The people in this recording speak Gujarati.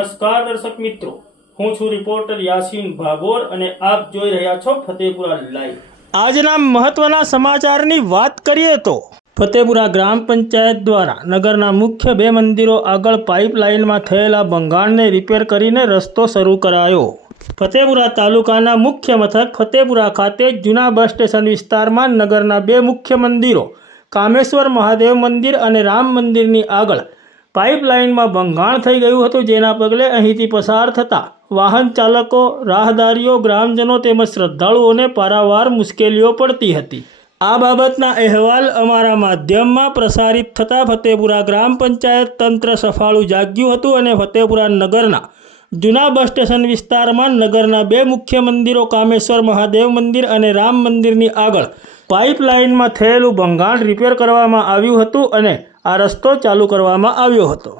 નમસ્કાર દર્શક મિત્રો. હું છું રિપોર્ટર યાસીન ભાગોર અને આપ જોઈ રહ્યા છો ફતેપુરા લાઈવ. આજના મહત્વના સમાચારની વાત કરીએ તો, ફતેપુરા ગ્રામ પંચાયત દ્વારા નગરના મુખ્ય બે મંદિરો આગળ પાઇપલાઇનમાં થયેલા ભંગાણને રિપેર કરીને રસ્તો શરૂ કરાયો. ફતેપુરા તાલુકાના મુખ્ય મથક ફતેપુરા ખાતે જૂના બસ સ્ટેશન વિસ્તારમાં નગરના બે મુખ્ય મંદિરો, કામેશ્વર મહાદેવ મંદિર અને રામ મંદિરની આગળ પાઇપલાઇનમાં ભંગાણ થઈ ગયું હતું જેના પગલે અહીંથી પસાર થતા વાહન ચાલકો, રાહદારીઓ, ગ્રામજનો તેમજ શ્રદ્ધાળુઓને પારાવાર મુશ્કેલીઓ પડતી હતી. આ બાબતના અહેવાલ અમારા માધ્યમમાં પ્રસારિત થતાં ફતેપુરા ગ્રામ પંચાયત તંત્ર સફાળું જાગ્યું હતું અને ફતેપુરા નગરના જૂના બસ સ્ટેશન વિસ્તારમાં નગરના બે મુખ્ય મંદિરો કામેશ્વર મહાદેવ મંદિર અને રામ મંદિરની આગળ પાઇપલાઇનમાં થયેલું ભંગાણ રિપેર કરવામાં આવ્યું હતું અને આ રસ્તો ચાલુ કરવામાં આવ્યો હતો.